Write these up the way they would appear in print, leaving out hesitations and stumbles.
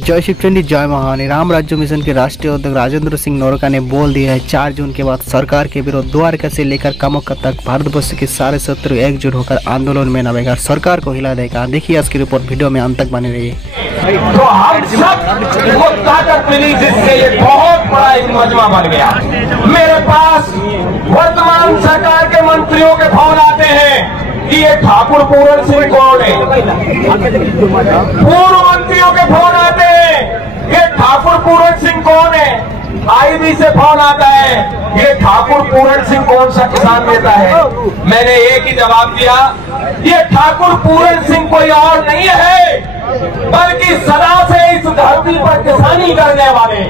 जय शिव चंडी जय महारानी। राम राज्य मिशन के राष्ट्रीय अध्यक्ष राजेंद्र सिंह नोरका ने बोल दिया है 4 जून के बाद सरकार के विरोध द्वारका से लेकर कामाख्या तक भारतवर्ष के सारे शत्रु एकजुट होकर आंदोलन में नामेगा, सरकार को हिला देगा। देखिए आज की रिपोर्ट, वीडियो में अंत तक बने रहिए। तो हम सब वो ताकत मिली जिससे ये बहुत बड़ा एक मजमा बन गया। मेरे पास वर्तमान सरकार के मंत्रियों के फोन आते हैं कि ये ठाकुर पूरन सिंह कौन है। पूर्व मंत्रियों के फोन आते हैं ये ठाकुर पूरन सिंह कौन है। आईबी से फोन आता है ये ठाकुर पूरन सिंह कौन सा किसान नेता है। मैंने एक ही जवाब दिया, ये ठाकुर पूरन सिंह कोई और नहीं है बल्कि सदा से इस धरती पर किसानी करने वाले,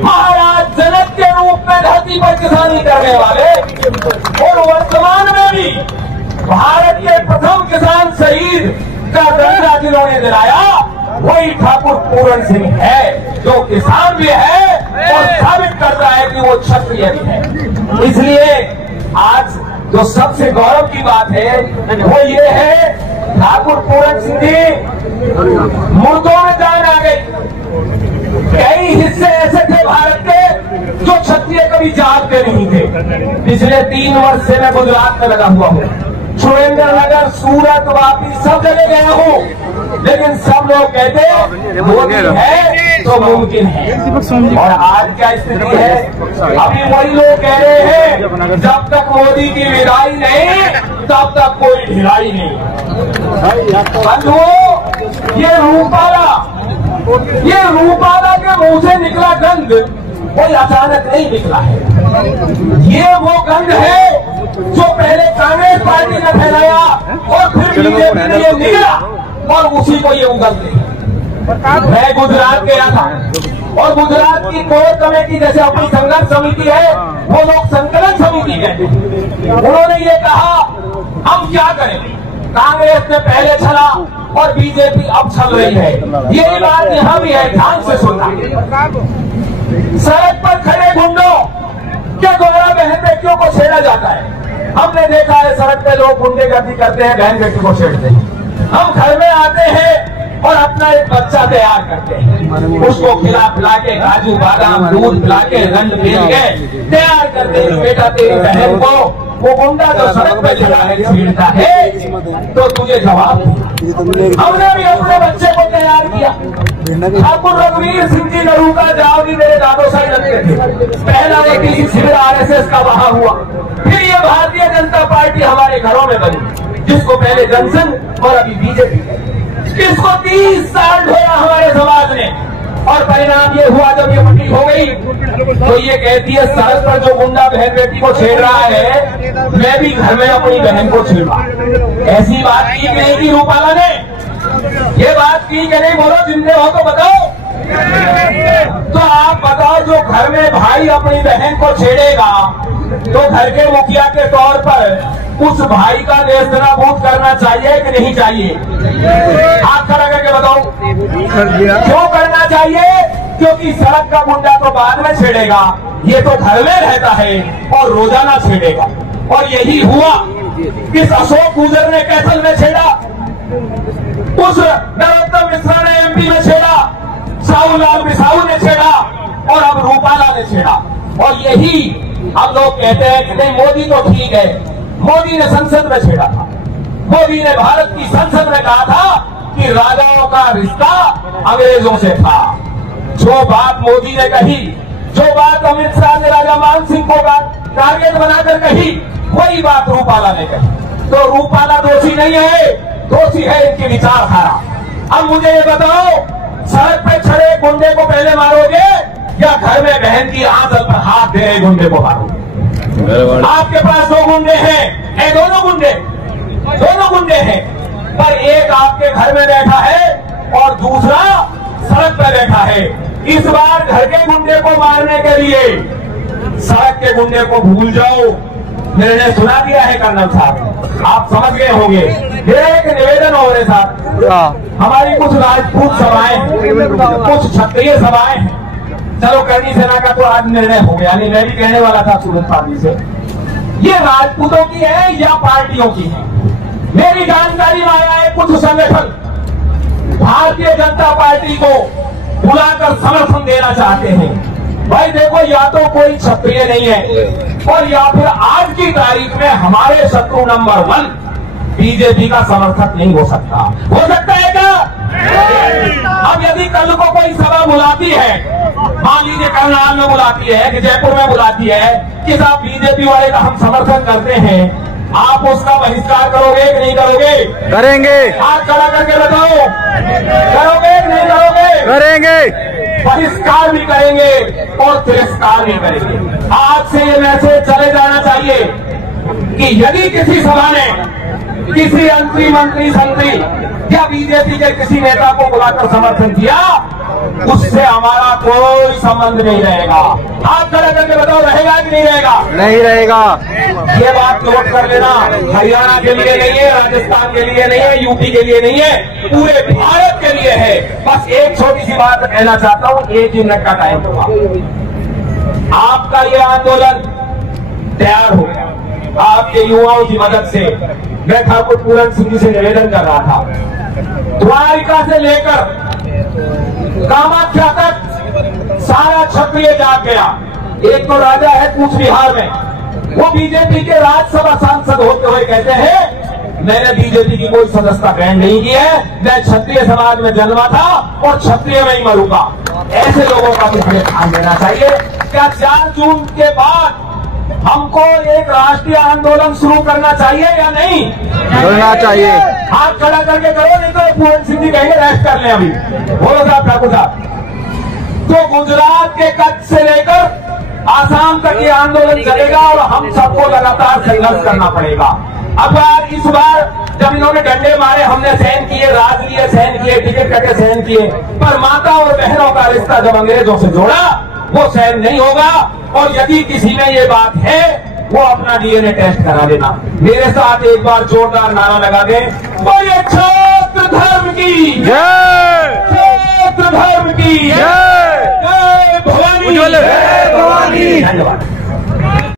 महाराज जनक के रूप में धरती पर किसानी करने वाले और वर्तमान में भी भारत के प्रथम किसान शहीद का दर्जा जिन्होंने दिलाया वही ठाकुर पूरन सिंह है, जो किसान भी है और साबित करता है कि वो क्षत्रिय भी है। इसलिए आज जो सबसे गौरव की बात है वो ये है, ठाकुर पूरन सिंह जी मुर्दों में जान आ गई। कई हिस्से ऐसे थे भारत के जो क्षत्रिय कभी जानते नहीं थे। पिछले 3 वर्ष से मैं गुजरात में लगा हुआ हूँ, सुरेंद्रनगर, सूरत, वापी सब जगह गया हूँ, लेकिन सब लोग कहते मोदी है तो मुमकिन है। और आज क्या स्थिति है, अभी वही लोग कह रहे हैं जब तक मोदी की विदाई नहीं तब तक कोई ढिलाई नहीं। ये रूपाला के मुंह से निकला गंध कोई अचानक नहीं निकला है। ये वो गंध है जो पहले कांग्रेस पार्टी ने फैलाया और फिर बीजेपी ने निकला और उसी को ये उगलते। मैं गुजरात गया था और गुजरात की कोर कमेटी जैसे अपनी संघर्ष समिति है, वो लोग संकलन समिति कहते हैं। उन्होंने ये कहा हम क्या करें, कांग्रेस ने पहले छला और बीजेपी अब छल रही है। यही बात यहाँ भी है, ध्यान से सुनना। सड़क पर खड़े गुंडों के द्वारा बहन बेटियों को छेड़ा जाता है। हमने देखा है सड़क पे लोग गुंडेगर्दी करते हैं, बहन बेटी को छेड़ते हैं। हम घर में आते हैं और अपना एक बच्चा तैयार करते हैं, उसको खिला पिला के काजू बादाम दूध पिला के रंग फेर के तैयार करते हैं। बेटा तेरी बहन को वो गुंडा जो सड़क पे छेड़ता है तो तुझे जवाब। हमने भी अपने बच्चे को तैयार किया। ठाकुर रघुवीर सिंह जी नरूका जाओ भी मेरे दादो साई लगते थे। पहला वकील शिविर RSS का वहां हुआ, फिर ये भारतीय जनता पार्टी हमारे घरों में बनी, जिसको पहले जनसंघ और अभी बीजेपी। इसको 30 साल ढोया हमारे समाज ने और परिणाम ये हुआ जब ये मंडी हो गई तो ये कहती है सड़क पर जो गुंडा बहन बेटी को छेड़ रहा है मैं भी घर में अपनी बहन को छेड़ा। ऐसी बात की नहीं की रूपाला ने, ये बात की कि नहीं, बोलो जिंदे हो तो बताओ। तो आप बताओ, जो घर में भाई अपनी बहन को छेड़ेगा तो घर के मुखिया के तौर पर उस भाई का नेस्तनाबूद करना चाहिए कि नहीं चाहिए? आप खड़ा करके बताओ क्यों करना चाहिए? क्योंकि सड़क का गुंडा तो बाद में छेड़ेगा, ये तो घर में रहता है और रोजाना छेड़ेगा। और यही हुआ, किस अशोक गुजर ने कैथल में छेड़ा, उस नरोत्तम मिश्रा ने MP में छेड़ा, साहू लाल बिसाऊ ने छेड़ा और अब रूपाला ने छेड़ा। और यही हम लोग कहते हैं कि नहीं मोदी तो ठीक है, मोदी ने संसद में छेड़ा था। मोदी ने भारत की संसद में कहा था कि राजाओं का रिश्ता अंग्रेजों से था। जो बात मोदी ने कही, जो बात अमित शाह ने राजा मान सिंह को टारगेट बनाकर कही, वही बात रूपाला ने कही। तो रूपाला दोषी नहीं है, दोषी है इनकी विचारधारा। अब मुझे ये बताओ, सड़क पे खड़े गुंडे को पहले मारोगे या घर में बहन की आंचल पर हाथ दे रहे गुंडे को मारोगे? आपके पास 2 गुंडे हैं, दोनों गुंडे हैं, पर एक आपके घर में बैठा है और दूसरा सड़क पर बैठा है। इस बार घर के गुंडे को मारने के लिए सड़क के गुंडे को भूल जाओ। निर्णय सुना दिया है कर्नल साहब, आप समझ गए होंगे। एक निवेदन हो रहे साहब, हमारी कुछ राजपूत सभाएं, कुछ क्षत्रिय सभाएं हैं। चलो करनी सेना का तो आज निर्णय हो गया, नहीं मैं भी कहने वाला था सूरत पार्टी से, ये राजपूतों की है या पार्टियों की है? मेरी जानकारी में आया है कुछ संगठन भारतीय जनता पार्टी को बुलाकर समर्थन देना चाहते हैं। भाई देखो, या तो कोई क्षत्रिय नहीं है और या फिर आज की तारीख में हमारे शत्रु नंबर 1 बीजेपी का समर्थक नहीं हो सकता। हो सकता है क्या? अब यदि कल को कोई सभा बुलाती है, मान लीजिए करनाल में बुलाती है कि जयपुर में बुलाती है कि साहब बीजेपी वाले का हम समर्थन करते हैं, आप उसका बहिष्कार करोगे कि नहीं करोगे? करेंगे। हाथ खड़ा करके बताओ, करोगे कि नहीं करोगे? करेंगे। बहिष्कार भी करेंगे और तिरस्कार भी करेंगे। आज से ये मैसेज चले जाना चाहिए कि यदि किसी सभा ने किसी मंत्री संतरी या बीजेपी के किसी नेता को बुलाकर समर्थन किया, उससे हमारा कोई संबंध नहीं रहेगा। हाथ खड़ा करके बताओ, रहेगा कि नहीं रहेगा? नहीं रहेगा। ये बात नोट कर लेना, हरियाणा के लिए नहीं है, राजस्थान के लिए नहीं है, यूपी के लिए नहीं है, पूरे भारत के लिए है। बस एक छोटी सी बात कहना चाहता हूँ, 1 मिनट का टाइम होगा। आपका ये आंदोलन तैयार हो गया आपके युवाओं की मदद से। मैं ठाकुर पूरन सिंह जी से निवेदन कर रहा था, द्वारिका से लेकर कामाख्या तक सारा क्षत्रिय जाग गया। एक तो राजा है कूच बिहार में, वो बीजेपी के राज्यसभा सांसद होते हुए कहते हैं मैंने बीजेपी की कोई सदस्यता ग्रहण नहीं की है, मैं क्षत्रिय समाज में जन्मा था और क्षत्रिय में ही मरूंगा। ऐसे लोगों का भी हमें ध्यान देना चाहिए। क्या 4 जून के बाद हमको एक राष्ट्रीय आंदोलन शुरू करना चाहिए या नहीं? करना चाहिए। हाथ खड़ा करके करो, नहीं तो पूरन सिंह जी कहेंगे रेस्ट कर लें अभी। बोलो साहब, ठाकुर साहब। तो गुजरात के कच्छ से लेकर आसाम तक ये आंदोलन चलेगा और हम सबको लगातार संघर्ष करना पड़ेगा। अब यार इस बार जब इन्होंने डंडे मारे, हमने सहन किए, राज लिए सहन किए, टिकट कटे सहन किए, पर माता और बहनों का रिश्ता जब अंग्रेजों से जोड़ा वो सहन नहीं होगा। और यदि किसी में ये बात है, वो अपना डीएनए टेस्ट करा देना। मेरे साथ एक बार जोरदार नारा लगा दे, बोलिए छात्र धर्म की जय, छात्र धर्म की जय, जय भवानी, जय भवानी। धन्यवाद।